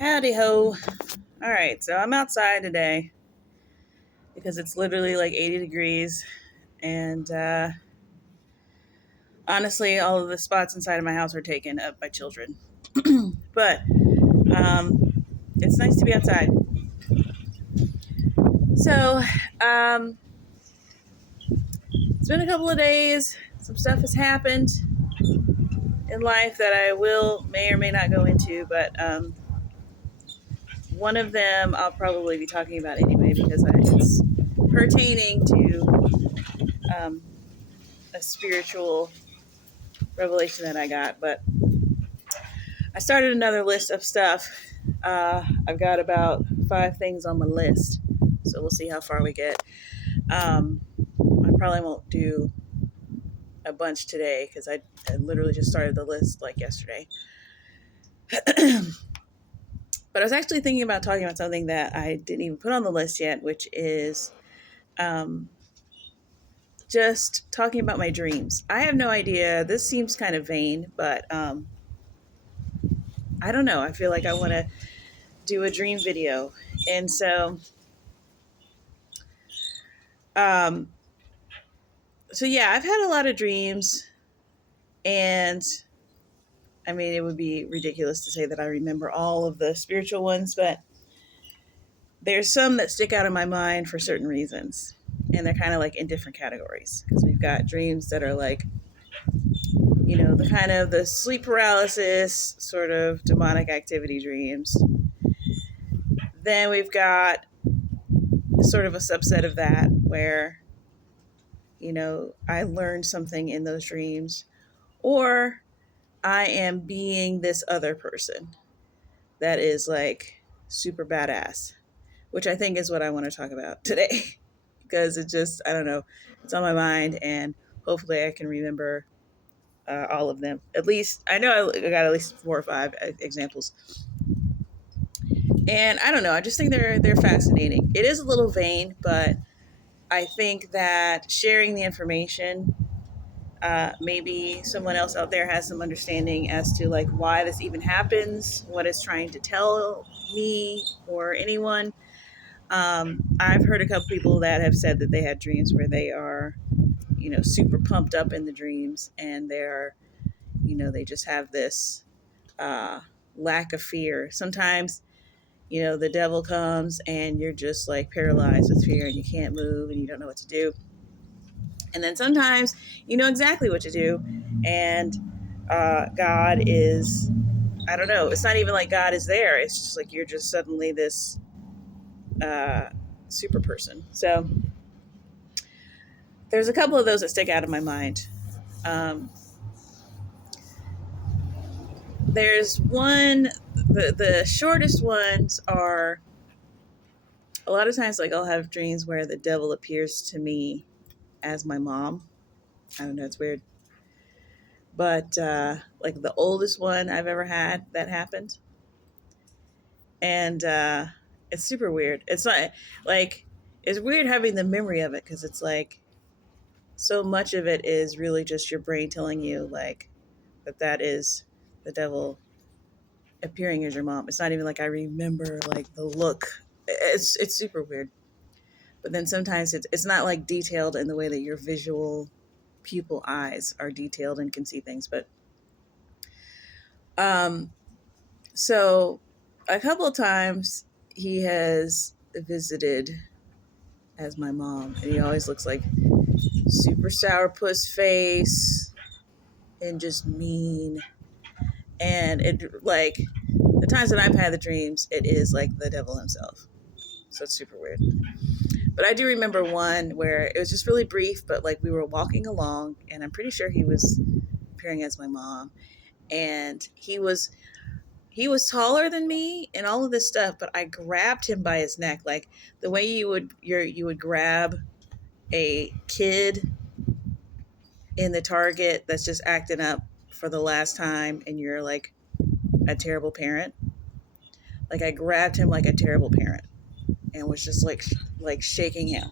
Howdy ho. All right, so I'm outside today because it's literally like 80 degrees. And honestly, all of the spots inside of my house are taken up by children. But it's nice to be outside. So um, it's been a couple of days. Some stuff has happened in life that I may or may not go into. But one of them I'll probably be talking about anyway because it's pertaining to um, a spiritual revelation that I got. But I started another list of stuff. I've got about 5 things on my list, so we'll see how far we get. Um, I probably won't do a bunch today because I literally just started the list like yesterday. But I was actually thinking about talking about something that I didn't even put on the list yet, which is um, just talking about my dreams. I have no idea. This seems kind of vain, but I don't know. I feel like I want to do a dream video. And um, so yeah, I've had a lot of dreams, and I mean, it would be ridiculous to say that I remember all of the spiritual ones, but there's some that stick out in my mind for certain reasons. And they're kind of like in different categories because we've got dreams that are like, the kind of the sleep paralysis, sort of demonic activity dreams. Then we've got sort of a subset of that where, I learned something in those dreams, or I am being this other person that is like super badass, which I think is what I want to talk about today because it just, I don't know, it's on my mind, and hopefully I can remember all of them. At least, I know I got at least 4 or 5 examples. And I don't know, I just think they're fascinating. It is a little vain, but I think that sharing the information, maybe someone else out there has some understanding as to like why this even happens, what it's trying to tell me or anyone. I've heard a couple people that have said that they had dreams where they are, super pumped up in the dreams, and they're, they just have this uh, lack of fear. Sometimes, the devil comes and you're just like paralyzed with fear and you can't move and you don't know what to do. And then sometimes you know exactly what to do, and God is, I don't know, it's not even like God is there. It's just like you're just suddenly this uh, super person. So there's a couple of those that stick out of my mind. Um, there's one, the shortest ones are a lot of times like I'll have dreams where the devil appears to me as my mom. I don't know, it's weird. But like the oldest one I've ever had that happened. And it's super weird. It's not like, it's weird having the memory of it because it's like so much of it is really just your brain telling you like that is the devil appearing as your mom. It's not even like I remember like the look. It's super weird. But then sometimes it's not like detailed in the way that your visual pupil eyes are detailed and can see things. But um, so a couple of times he has visited as my mom, and he always looks like super sourpuss face and just mean. And it like the times that I've had the dreams, it is like the devil himself. So it's super weird. But I do remember one where it was just really brief, but like we were walking along, and I'm pretty sure he was appearing as my mom, and he was taller than me and all of this stuff, but I grabbed him by his neck, like the way you would grab a kid in the Target that's just acting up for the last time, and you're like a terrible parent. Like I grabbed him like a terrible parent and was just like shaking him,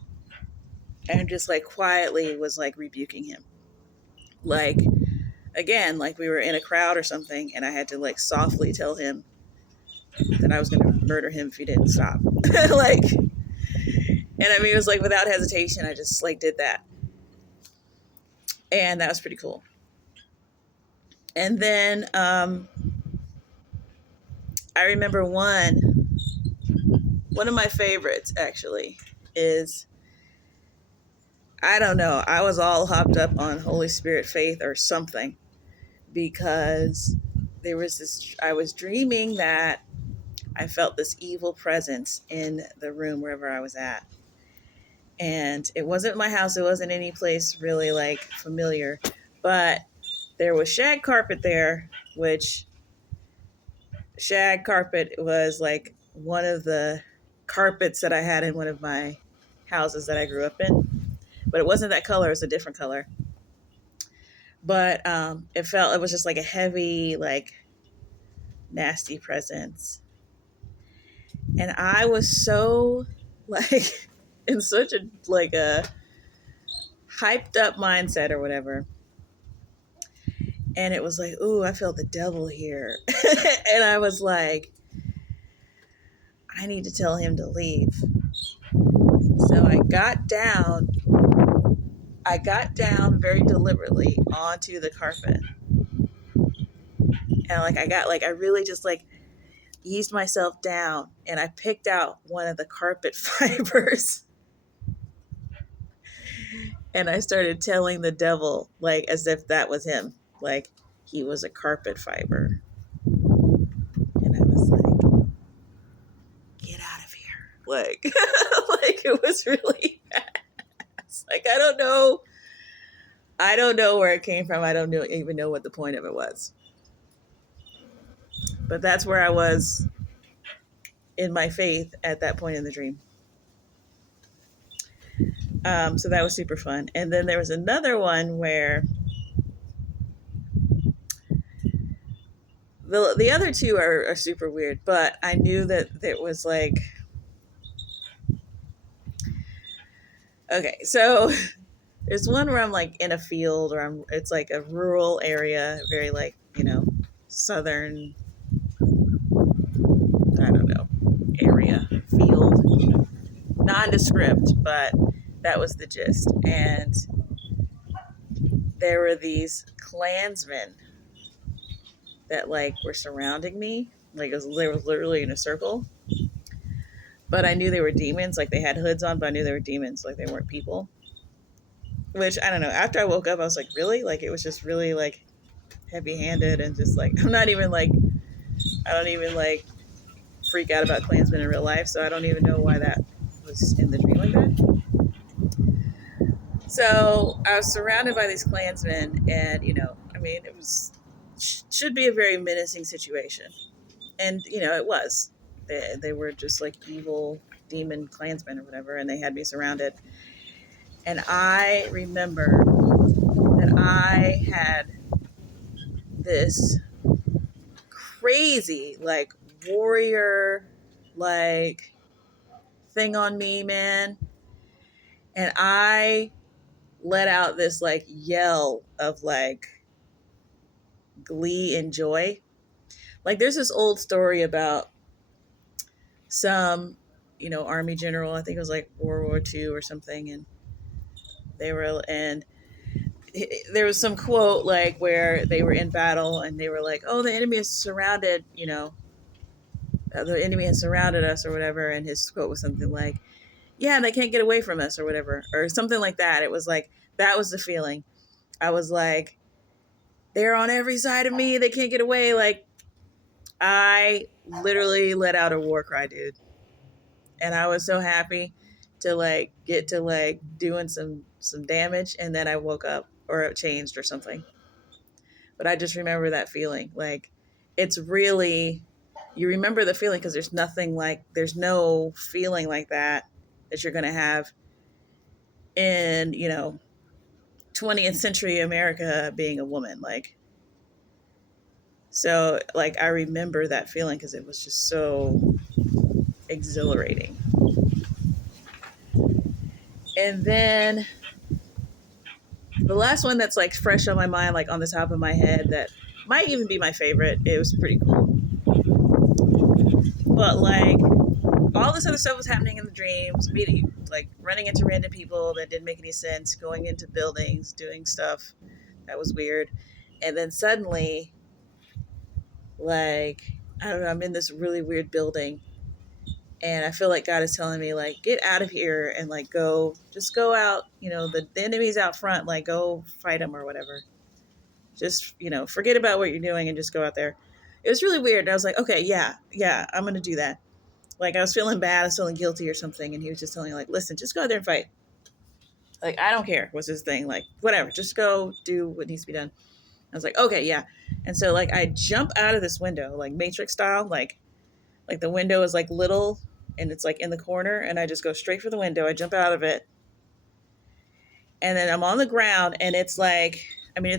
and just like quietly was like rebuking him, like again, like we were in a crowd or something, and I had to like softly tell him that I was going to murder him if he didn't stop. Like, and I mean, it was like without hesitation, I just like did that. And that was pretty cool. And then I remember one of my favorites actually is, I don't know, I was all hopped up on Holy Spirit faith or something, because there was this, I was dreaming that I felt this evil presence in the room wherever I was at. And it wasn't my house, it wasn't any place really like familiar, but there was shag carpet there, which shag carpet was like one of the carpets that I had in one of my houses that I grew up in. But it wasn't that color, it was a different color. But it was just like a heavy, like nasty presence. And I was so like in such a like a hyped up mindset or whatever. And it was like, ooh, I feel the devil here. And I was like, I need to tell him to leave. So I got down very deliberately onto the carpet. And I really just like eased myself down, and I picked out one of the carpet fibers. And I started telling the devil, like, as if that was him, like he was a carpet fiber. And I was like, get out of here. Like, like it was really fast. Like, I don't know where it came from. I don't even know what the point of it was. But that's where I was in my faith at that point in the dream. So that was super fun. And then there was another one where the other two are super weird, but I knew that it was like, okay, so there's one where I'm like in a field, or it's like a rural area, very like, southern, I don't know, area, field, nondescript, but that was the gist. And there were these Klansmen that like were surrounding me. Like they were literally in a circle. But I knew they were demons. Like they had hoods on, but I knew they were demons. Like they weren't people. Which, I don't know. After I woke up, I was like, really? Like it was just really like heavy-handed, and just like, I don't even like freak out about Klansmen in real life. So I don't even know why that was in the dream like that. So I was surrounded by these Klansmen, and it should be a very menacing situation, and it was. They were just like evil demon Klansmen or whatever, and they had me surrounded. And I remember that I had this crazy like warrior like thing on me, man, and I let out this like yell of like glee and joy. Like there's this old story about some, army general, I think it was like World War II or something, and there was some quote like where they were in battle and they were like, oh, the enemy is surrounded, the enemy has surrounded us or whatever, and his quote was something like, yeah, they can't get away from us or whatever, or something like that. It was like, that was the feeling. I was like, they're on every side of me, they can't get away. Like I literally let out a war cry, dude. And I was so happy to like get to like doing some damage, and then I woke up, or it changed or something. But I just remember that feeling. Like it's really, you remember the feeling because there's no feeling like that you're going to have in, 20th century America being a woman. Like, so like I remember that feeling because it was just so exhilarating. And then the last one that's like fresh on my mind, like on the top of my head, that might even be my favorite, it was pretty cool, But like all this other stuff was happening in the dreams, meeting, like running into random people that didn't make any sense, going into buildings, doing stuff that was weird. And then suddenly, like, I don't know, I'm in this really weird building and I feel like God is telling me, like, get out of here and like go, just go out, the enemy's out front, like go fight them or whatever. Just, forget about what you're doing and just go out there. It was really weird. And I was like, okay, yeah, I'm going to do that. Like I was feeling bad, I was feeling guilty or something. And he was just telling me like, listen, just go out there and fight. Like, I don't care was his thing. Like, whatever, just go do what needs to be done. I was like, okay, yeah. And so like I jump out of this window, like Matrix style, like the window is like little and it's like in the corner and I just go straight for the window. I jump out of it. And then I'm on the ground and it's like, I mean,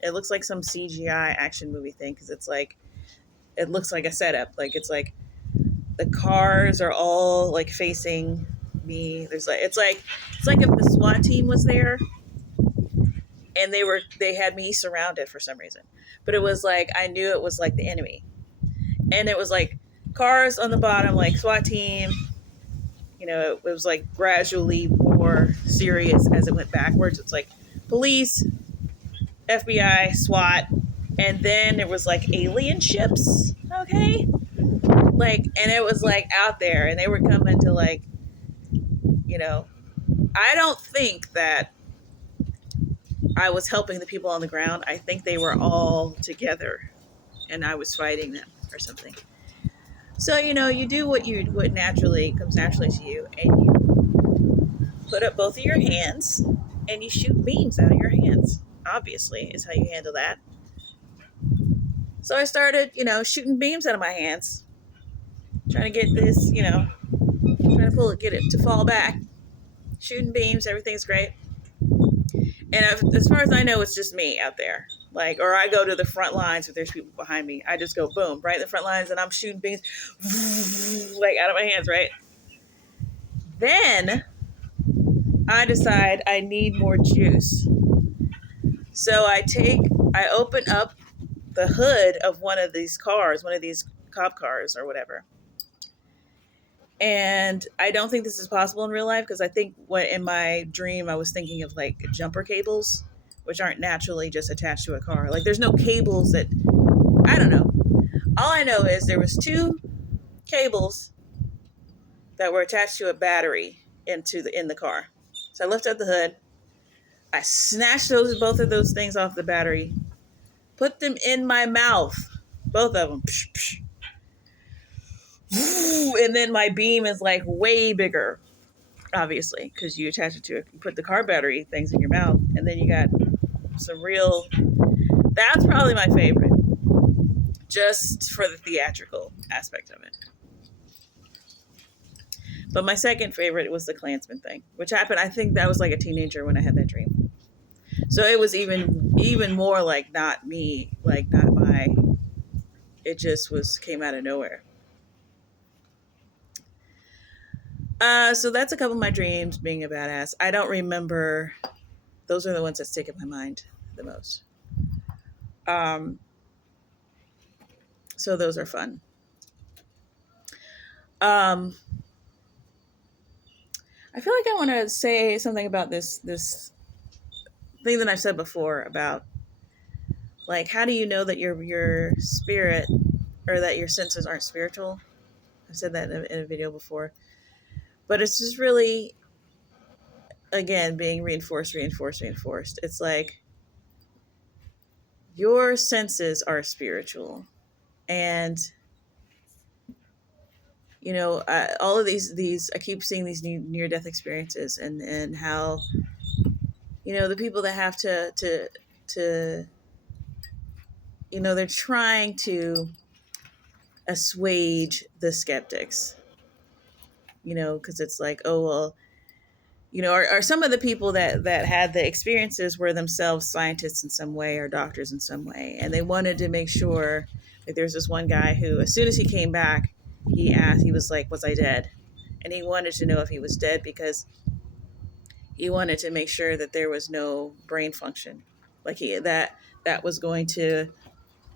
it looks like some CGI action movie thing because it's like, it looks like a setup. Like it's like the cars are all like facing me. It's like if the SWAT team was there and they had me surrounded for some reason. But it was like I knew it was like the enemy. And it was like cars on the bottom, like SWAT team. It was like gradually more serious as it went backwards. It's like police, FBI, SWAT, and then it was like alien ships. Okay. Like, and it was like out there and they were coming to like, I don't think that I was helping the people on the ground. I think they were all together and I was fighting them or something. So, you do what naturally comes naturally to you and you put up both of your hands and you shoot beams out of your hands. Obviously, is how you handle that. So I started, shooting beams out of my hands, trying to get this, trying to get it to fall back. Shooting beams, everything's great. And as far as I know, it's just me out there. Like, or I go to the front lines if there's people behind me. I just go boom, right in the front lines, and I'm shooting beams like out of my hands, right? Then I decide I need more juice. So I open up the hood of one of these cars, one of these cop cars or whatever. And I don't think this is possible in real life because I think in my dream I was thinking of like jumper cables, which aren't naturally just attached to a car. Like there's no cables that, I don't know. All I know is there was 2 cables that were attached to a battery in the car. So I lifted up the hood. I snatched both of those things off the battery, put them in my mouth, both of them. Psh, psh. And then my beam is like way bigger, obviously, because you attach it to it. You put the car battery things in your mouth, and then you got some real. That's probably my favorite, just for the theatrical aspect of it. But my second favorite was the Klansman thing, which happened. I think that was like a teenager when I had that dream. So it was even more like not me, like not my. It just came out of nowhere. So that's a couple of my dreams being a badass. I don't remember. Those are the ones that stick in my mind the most. So those are fun. I feel like I want to say something about this thing that I've said before about like how do you know that your spirit or that your senses aren't spiritual? I've said that in a video before, but it's just really again being reinforced. It's like your senses are spiritual, and all of these I keep seeing these near death experiences and how the people that have to they're trying to assuage the skeptics, because it's like, oh well, are some of the people that had the experiences were themselves scientists in some way or doctors in some way, and they wanted to make sure. Like there's this one guy who, as soon as he came back, he was like, was I dead? And he wanted to know if he was dead because he wanted to make sure that there was no brain function, like that was going to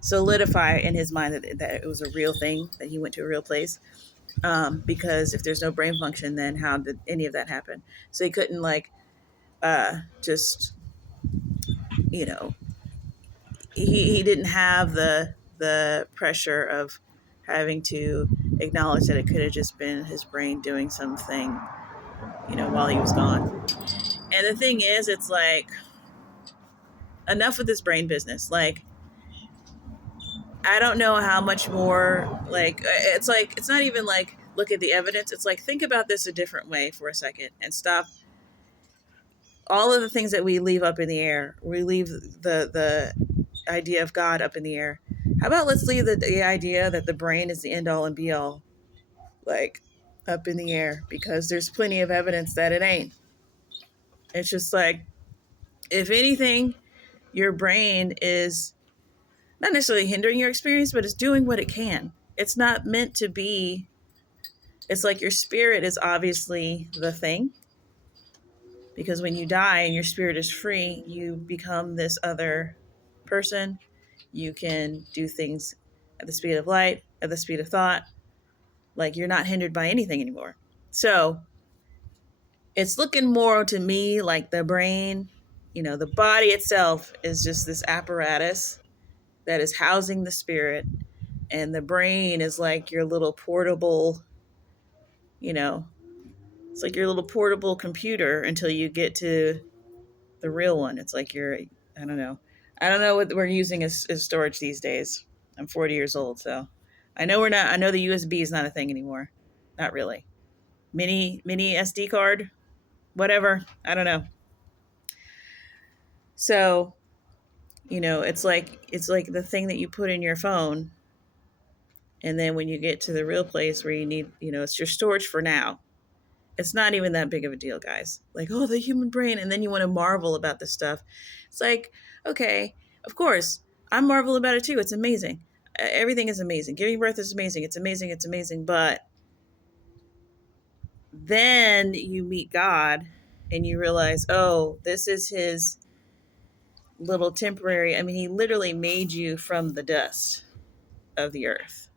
solidify in his mind that it was a real thing, that he went to a real place. Because if there's no brain function, then how did any of that happen? So he couldn't like just, you know, he didn't have the pressure of having to acknowledge that it could have just been his brain doing something, while he was gone. And the thing is, it's like, enough with this brain business. Like, I don't know how much more, like, it's not even like, look at the evidence. It's like, think about this a different way for a second and stop all of the things that we leave up in the air. We leave the idea of God up in the air. How about let's leave the idea that the brain is the end all and be all, like, up in the air, because there's plenty of evidence that it ain't. It's just like, if anything, your brain is not necessarily hindering your experience, but it's doing what it can. It's not meant to be. It's like your spirit is obviously the thing, because when you die and your spirit is free, you become this other person. You can do things at the speed of light, at the speed of thought. Like, you're not hindered by anything anymore. So it's looking more to me like the brain, the body itself is just this apparatus that is housing the spirit. And the brain is like your little portable, it's like your little portable computer until you get to the real one. It's like I don't know. I don't know what we're using as storage these days. I'm 40 years old, so I know the USB is not a thing anymore. Not really. Mini SD card, whatever. I don't know. So, it's like the thing that you put in your phone, and then when you get to the real place where you need, it's your storage for now. It's not even that big of a deal, guys. Like, oh, the human brain, and then you want to marvel about this stuff. It's like, okay, of course, I marvel about it too. It's amazing. Everything is amazing. Giving birth is amazing. It's amazing. It's amazing. But then you meet God and you realize, oh, this is his little temporary. I mean, he literally made you from the dust of the earth.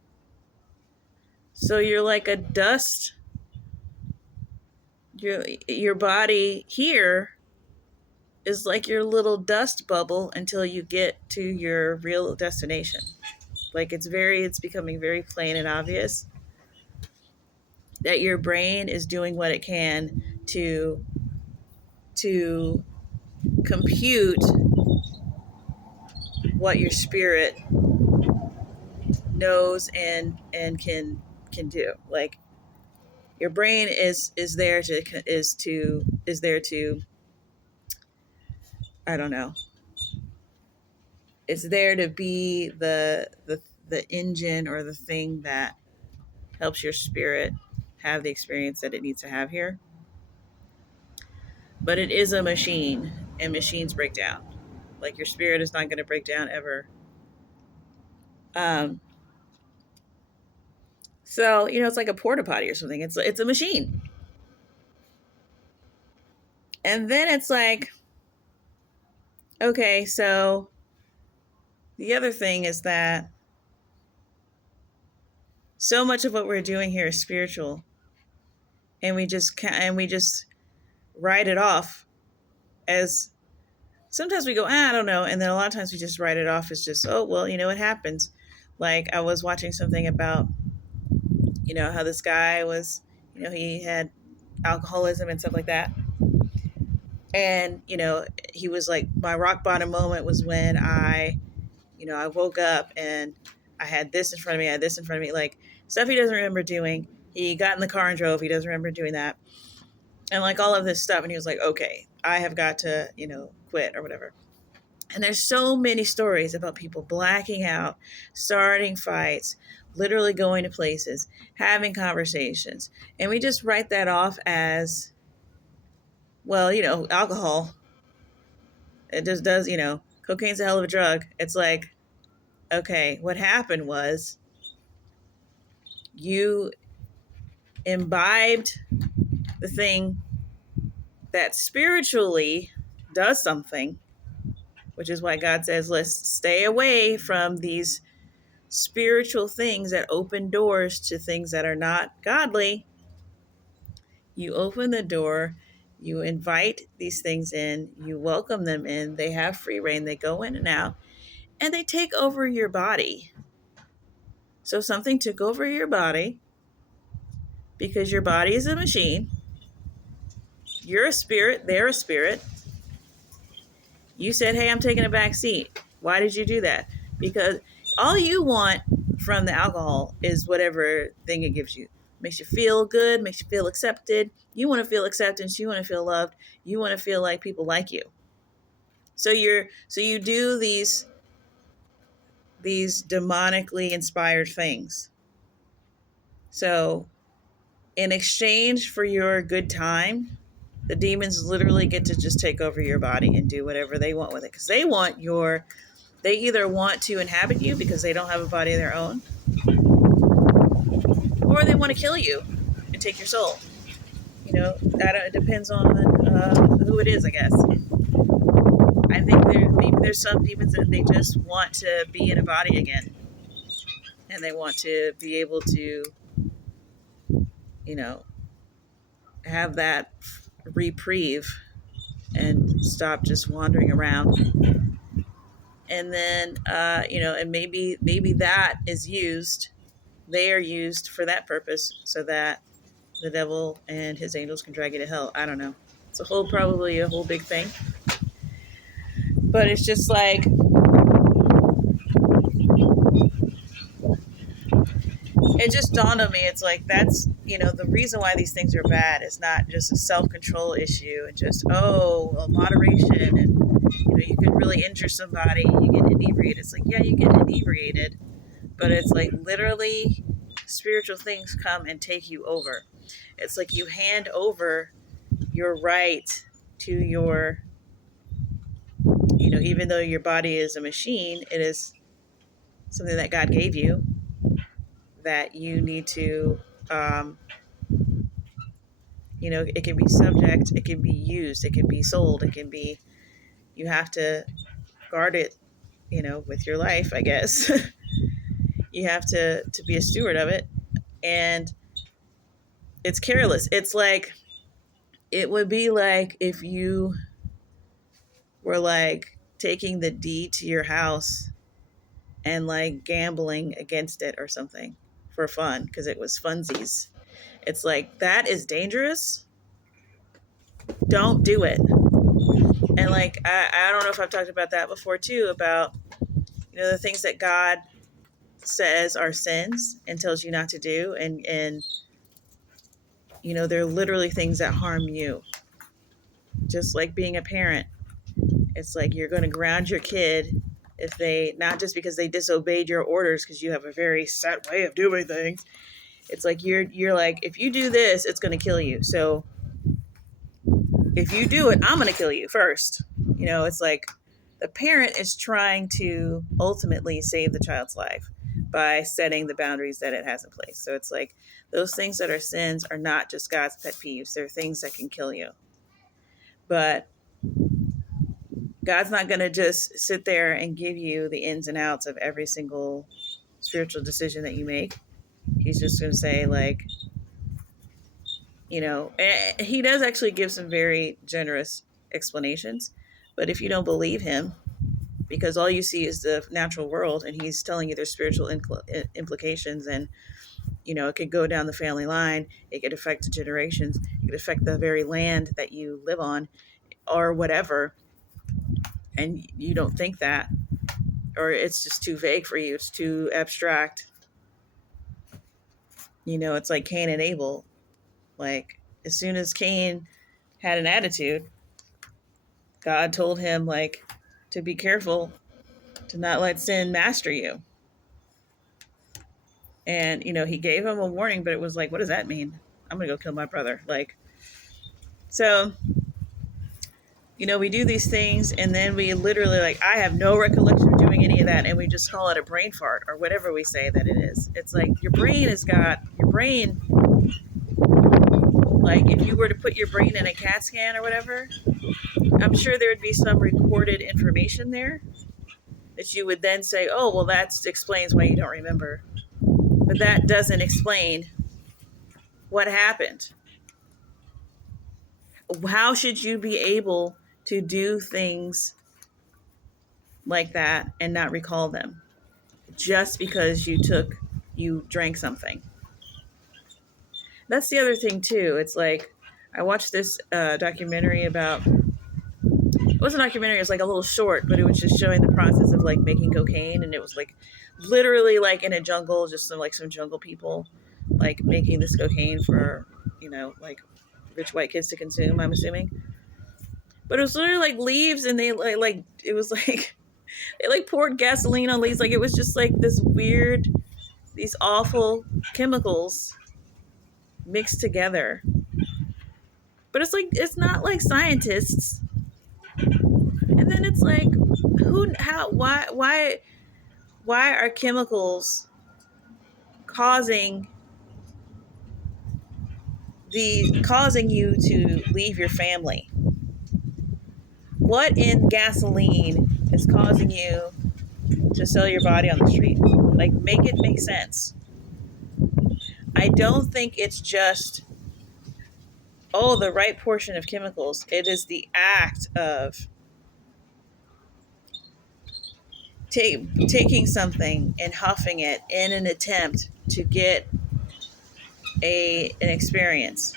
So you're like a dust. Your body here is like your little dust bubble until you get to your real destination. Like, it's becoming very plain and obvious that your brain is doing what it can to compute what your spirit knows and can do. Like, your brain is there to I don't know. It's there to be the engine or the thing that helps your spirit have the experience that it needs to have here. But it is a machine, and machines break down. Like, your spirit is not going to break down ever. So, it's like a porta potty or something. It's a machine. And then it's like, okay, so the other thing is that so much of what we're doing here is spiritual, and we just write it off as, sometimes we go, I don't know, and then a lot of times we just write it off as just, oh, well, it happens. Like, I was watching something about, how this guy was, he had alcoholism and stuff like that. And, he was like, my rock bottom moment was when I woke up and I had this in front of me, I had this in front of me, like, stuff he doesn't remember doing. He got in the car and drove. He doesn't remember doing that. And like all of this stuff. And he was like, okay, I have got to, quit or whatever. And there's so many stories about people blacking out, starting fights, literally going to places, having conversations. And we just write that off as, well, alcohol. It just does, cocaine's a hell of a drug. It's like, okay, what happened was you imbibed the thing that spiritually does something, which is why God says, let's stay away from these spiritual things that open doors to things that are not godly. You open the door, you invite these things in, you welcome them in, they have free reign, they go in and out, and they take over your body. So something took over your body because your body is a machine. You're a spirit, they're a spirit. You said, hey, I'm taking a back seat. Why did you do that? Because all you want from the alcohol is whatever thing it gives you. Makes you feel good, makes you feel accepted. You want to feel acceptance, you want to feel loved, you want to feel like people like you. So you do these demonically inspired things. So in exchange for your good time, the demons literally get to just take over your body and do whatever they want with it. Because they either want to inhabit you because they don't have a body of their own, or they want to kill you and take your soul. It depends on who it is, I guess. I think maybe there's some demons that they just want to be in a body again. And they want to be able to, have that reprieve and stop just wandering around. And then, and maybe that is used. They are used for that purpose so that the devil and his angels can drag you to hell. I don't know. It's probably a whole big thing. But it's just like, it just dawned on me. It's like, that's, the reason why these things are bad is not just a self-control issue and just, moderation. And, you could really injure somebody. You get inebriated. It's like, yeah, you get inebriated. But it's like literally spiritual things come and take you over. It's like you hand over your right to your, even though your body is a machine, it is something that God gave you that you need to, it can be subject, it can be used, it can be sold, you have to guard it, with your life, I guess. You have to be a steward of it. And it's careless. It's like, it would be like if you were like taking the deed to your house and like gambling against it or something for fun because it was funsies. It's like, that is dangerous. Don't do it. And like, I don't know if I've talked about that before too, about, the things that God says are sins and tells you not to do. And they're literally things that harm you. Just like being a parent. It's like, you're going to ground your kid if they, not just because they disobeyed your orders because you have a very set way of doing things. It's like, you're like, if you do this, it's going to kill you. So if you do it, I'm going to kill you first. It's like the parent is trying to ultimately save the child's life by setting the boundaries that it has in place. So it's like, those things that are sins are not just God's pet peeves. They're things that can kill you. But God's not going to just sit there and give you the ins and outs of every single spiritual decision that you make. He's just going to say, like, he does actually give some very generous explanations. But if you don't believe him, because all you see is the natural world, and he's telling you there's spiritual implications, and, it could go down the family line. It could affect the generations. It could affect the very land that you live on or whatever. And you don't think that, or it's just too vague for you. It's too abstract. It's like Cain and Abel. Like, as soon as Cain had an attitude, God told him, like, to be careful to not let sin master you. And, he gave him a warning, but it was like, what does that mean? I'm going to go kill my brother. Like, so, we do these things, and then we literally, like, I have no recollection of doing any of that, and we just call it a brain fart or whatever we say that it is. It's like, your brain, like, if you were to put your brain in a CAT scan or whatever, I'm sure there would be some recorded information there that you would then say, oh, well, that explains why you don't remember. But that doesn't explain what happened. How should you be able to do things like that and not recall them just because you drank something? That's the other thing too. It's like I watched this documentary about, it wasn't a documentary, it was like a little short, but it was just showing the process of like making cocaine, and it was like literally like in a jungle, just some jungle people like making this cocaine for, like rich white kids to consume, I'm assuming. But it was literally like leaves, and they like it was like they like poured gasoline on leaves, like it was just like this weird, these awful chemicals mixed together. But it's like it's not like scientists. And then it's like, who, how, why are chemicals causing causing you to leave your family? What in gasoline is causing you to sell your body on the street? Like, make it make sense. I don't think it's just, oh, the right portion of chemicals. It is the act of taking something and huffing it in an attempt to get an experience,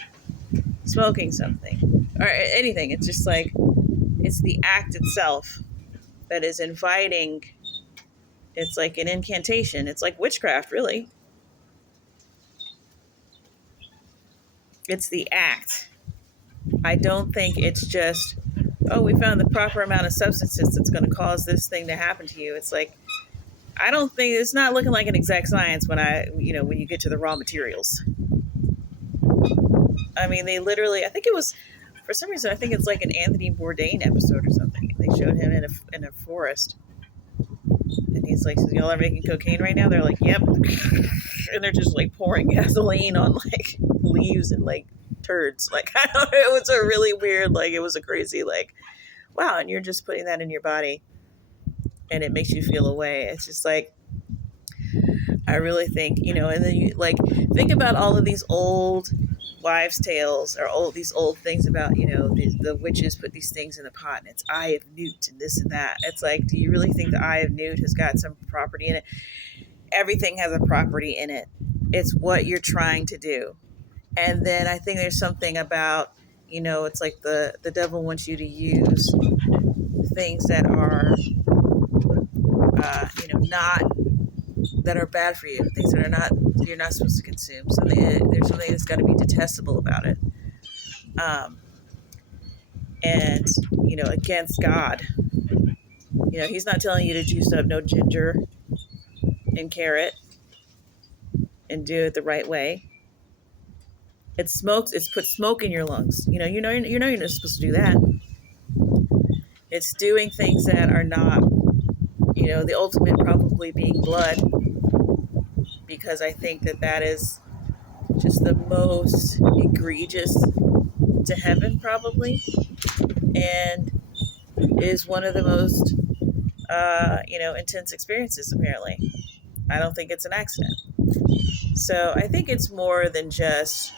smoking something or anything. It's just like, it's the act itself that is inviting. It's like an incantation. It's like witchcraft, really. It's the act. I don't think it's just, oh, we found the proper amount of substances that's going to cause this thing to happen to you. It's like, I don't think, it's not looking like an exact science when you get to the raw materials. I mean, they literally, I think it was, for some reason, I think it's like an Anthony Bourdain episode or something. They showed him in a forest. And he's like, so y'all are making cocaine right now? They're like, yep. And they're just like pouring gasoline on like leaves and like turds. Like, I don't know, it was a really weird, like, it was a crazy, like, wow. And you're just putting that in your body and it makes you feel a way. It's just like, I really think, and then you like, think about all of these old wives' tales or all these old things about, the witches put these things in the pot and it's eye of newt and this and that. It's like, do you really think the eye of newt has got some property in it? Everything has a property in it. It's what you're trying to do. And then I think there's something about, it's like the devil wants you to use things that are, not, that are bad for you, things that are not, you're not supposed to consume. There's something that's got to be detestable about it. And, against God, he's not telling you to juice up no ginger and carrot and do it the right way. It's put smoke in your lungs. You're not supposed to do that. It's doing things that are not, the ultimate probably being blood, because I think that is just the most egregious to heaven probably, and is one of the most, intense experiences apparently. I don't think it's an accident. So I think it's more than just,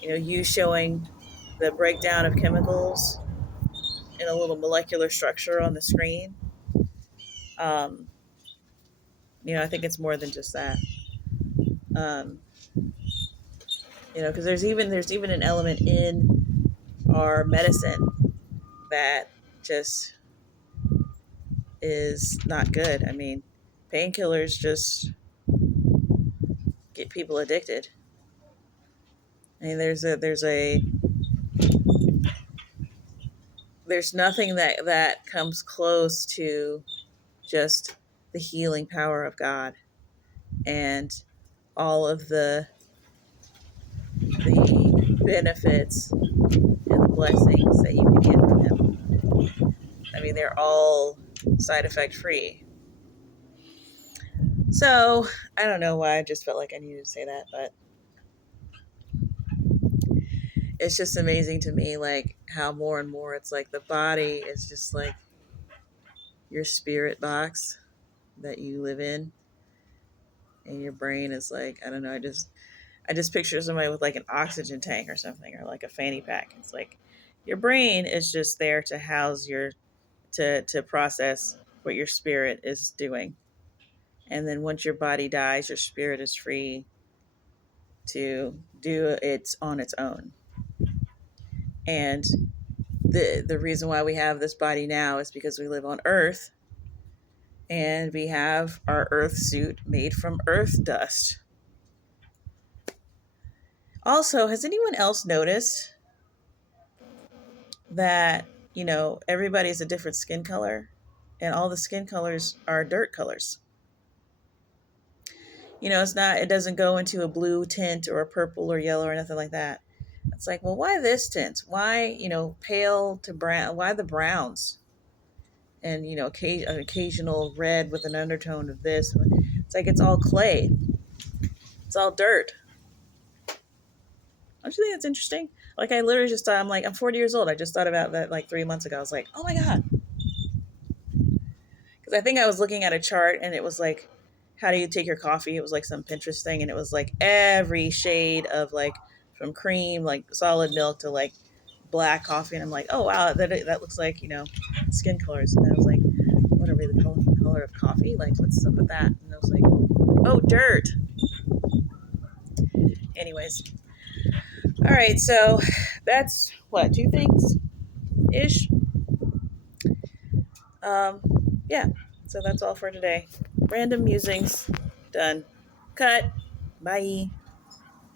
you showing the breakdown of chemicals in a little molecular structure on the screen. I think it's more than just that. Because there's even an element in our medicine that just is not good. I mean, painkillers just get people addicted. I mean, there's nothing that comes close to just the healing power of God and all of the benefits and the blessings that you can get from Him. I mean, they're all side effect free. So I don't know why I just felt like I needed to say that, but it's just amazing to me, like how more and more it's like the body is just like your spirit box that you live in, and your brain is like, I don't know, I just picture somebody with like an oxygen tank or something, or like a fanny pack. It's like your brain is just there to house your to process what your spirit is doing. And then once your body dies, your spirit is free to do it on its own. And the reason why we have this body now is because we live on Earth, and we have our Earth suit made from Earth dust. Also, has anyone else noticed that, everybody's a different skin color, and all the skin colors are dirt colors? It doesn't go into a blue tint or a purple or yellow or nothing like that. It's like, well, why this tint? Why, pale to brown? Why the browns? And, an occasional red with an undertone of this. It's like it's all clay. It's all dirt. Don't you think that's interesting? Like, I literally just thought, I'm 40 years old. I just thought about that like 3 months ago. I was like, oh my God. Because I think I was looking at a chart, and it was like, how do you take your coffee? It was like some Pinterest thing, and it was like every shade of like from cream, like solid milk, to like black coffee. And I'm like, oh wow, that looks like, skin colors. And I was like, what are we, the color of coffee? Like, what's up with that? And I was like, oh, dirt. Anyways, all right, so that's what, two things ish. Um, yeah, so that's all for today. Random musings. Done. Cut. Bye.